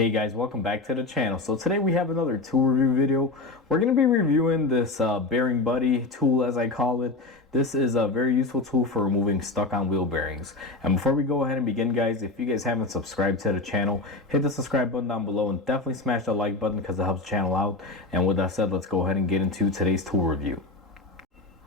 Hey guys, welcome back to the channel. So today we have another tool review video. We're going to be reviewing this Bearing Buddy tool, as I call it. This is a very useful tool for removing stuck on wheel bearings. And before we go ahead and begin, guys, if you guys haven't subscribed to the channel, hit the subscribe button down below and definitely smash the like button because it helps the channel out. And with that said, let's go ahead and get into today's tool review.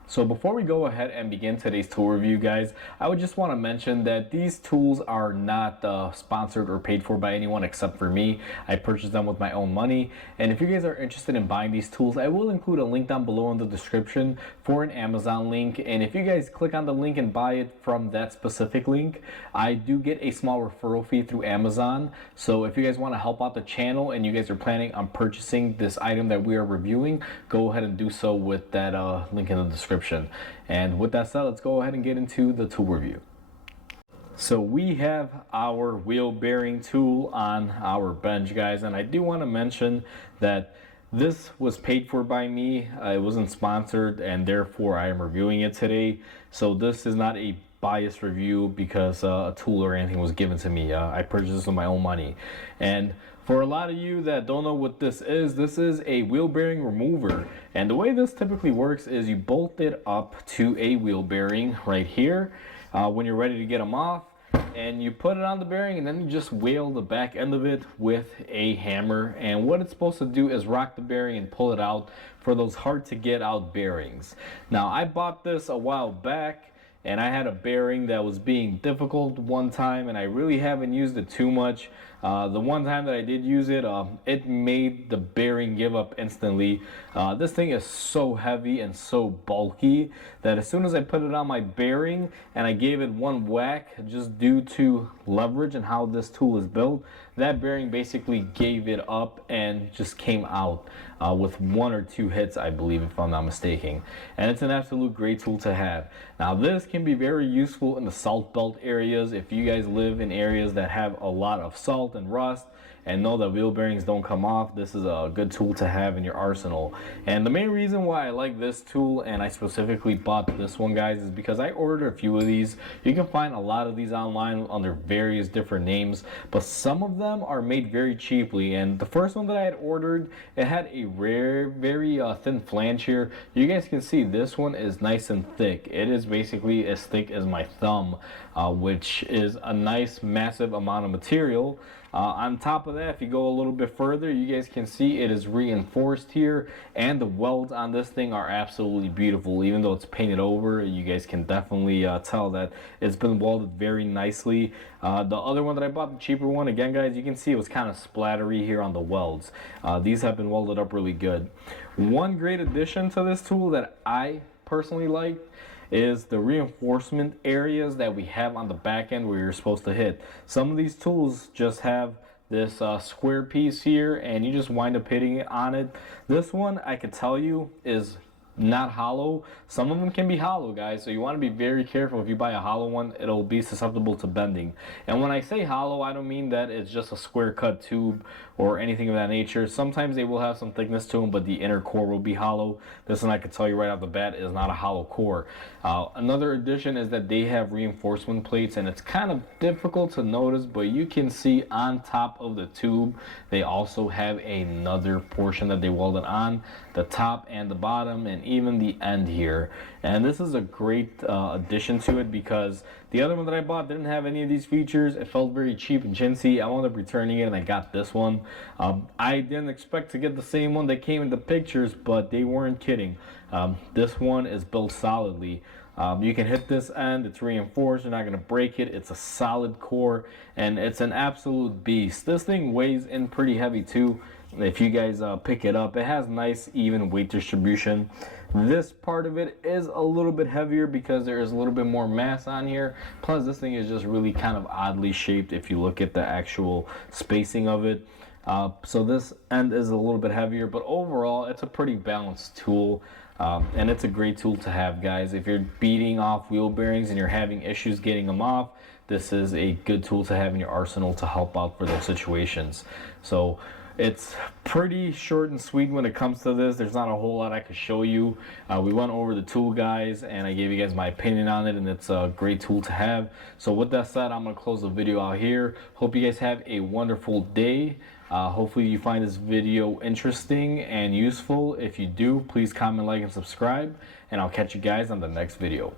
So before we go ahead and begin today's tool review, guys, I would just want to mention that these tools are not sponsored or paid for by anyone except for me. I purchased them with my own money. And if you guys are interested in buying these tools, I will include a link down below in the description for an Amazon link. And if you guys click on the link and buy it from that specific link, I do get a small referral fee through Amazon. So if you guys want to help out the channel and you guys are planning on purchasing this item that we are reviewing, go ahead and do so with that link in the description. And with that said, let's go ahead and get into the tool review. So we have our wheel bearing tool on our bench, guys, and I do want to mention that this was paid for by me. It wasn't sponsored, and therefore I am reviewing it today. So this is not a biased review because a tool or anything was given to me. I purchased this with my own money. And for a lot of you that don't know what this is a wheel bearing remover. And the way this typically works is you bolt it up to a wheel bearing right here when you're ready to get them off, and you put it on the bearing, and then you just wheel the back end of it with a hammer. And what it's supposed to do is rock the bearing and pull it out for those hard to get out bearings. Now, I bought this a while back, and I had a bearing that was being difficult one time, and I really haven't used it too much. The one time that I did use it, it made the bearing give up instantly. This thing is so heavy and so bulky that as soon as I put it on my bearing and I gave it one whack, just due to leverage and how this tool is built, that bearing basically gave it up and just came out with one or two hits, I believe, if I'm not mistaken. And it's an absolute great tool to have. Now, this can be very useful in the salt belt areas. If you guys live in areas that have a lot of salt and rust and know that wheel bearings don't come off, this is a good tool to have in your arsenal. And the main reason why I like this tool, and I specifically bought this one, guys, is because I ordered a few of these. You can find a lot of these online under various different names, but some of them are made very cheaply. And the first one that I had ordered, it had a very thin flange here. You guys can see this one is nice and thick. It is basically as thick as my thumb, which is a nice massive amount of material. On top of that, if you go a little bit further, you guys can see it is reinforced here, and the welds on this thing are absolutely beautiful. Even though it's painted over, you guys can definitely tell that it's been welded very nicely. The other one that I bought, the cheaper one, again, guys, you can see it was kind of splattery here on the welds. These have been welded up really good. One great addition to this tool that I personally like is the reinforcement areas that we have on the back end where you're supposed to hit. Some of these tools just have this square piece here, and you just wind up hitting it on it. This one, I could tell you, is not hollow. Some of them can be hollow, guys, so you want to be very careful. If you buy a hollow one, it'll be susceptible to bending. And when I say hollow, I don't mean that it's just a square cut tube or anything of that nature. Sometimes they will have some thickness to them, but the inner core will be hollow. This one, I can tell you right off the bat, is not a hollow core. Another addition is that they have reinforcement plates, and it's kind of difficult to notice, but you can see on top of the tube they also have another portion that they welded on the top and the bottom and even the end here. And this is a great addition to it because the other one that I bought didn't have any of these features. It felt very cheap and chintzy. I wound up returning it and I got this one. I didn't expect to get the same one that came in the pictures, but they weren't kidding. This one is built solidly. You can hit this end, it's reinforced, you're not going to break it. It's a solid core and it's an absolute beast. This thing weighs in pretty heavy too. If you guys pick it up, it has nice even weight distribution. This part of it is a little bit heavier because there is a little bit more mass on here. Plus, this thing is just really kind of oddly shaped if you look at the actual spacing of it. So this end is a little bit heavier, but overall it's a pretty balanced tool. And it's a great tool to have, guys. If you're beating off wheel bearings and you're having issues getting them off, this is a good tool to have in your arsenal to help out for those situations. So it's pretty short and sweet when it comes to this. There's not a whole lot I could show you. We went over the tool, guys, and I gave you guys my opinion on it, and it's a great tool to have. So with that said, I'm gonna close the video out here. Hope you guys have a wonderful day. Hopefully you find this video interesting and useful. If you do, please comment, like, and subscribe, and I'll catch you guys on the next video.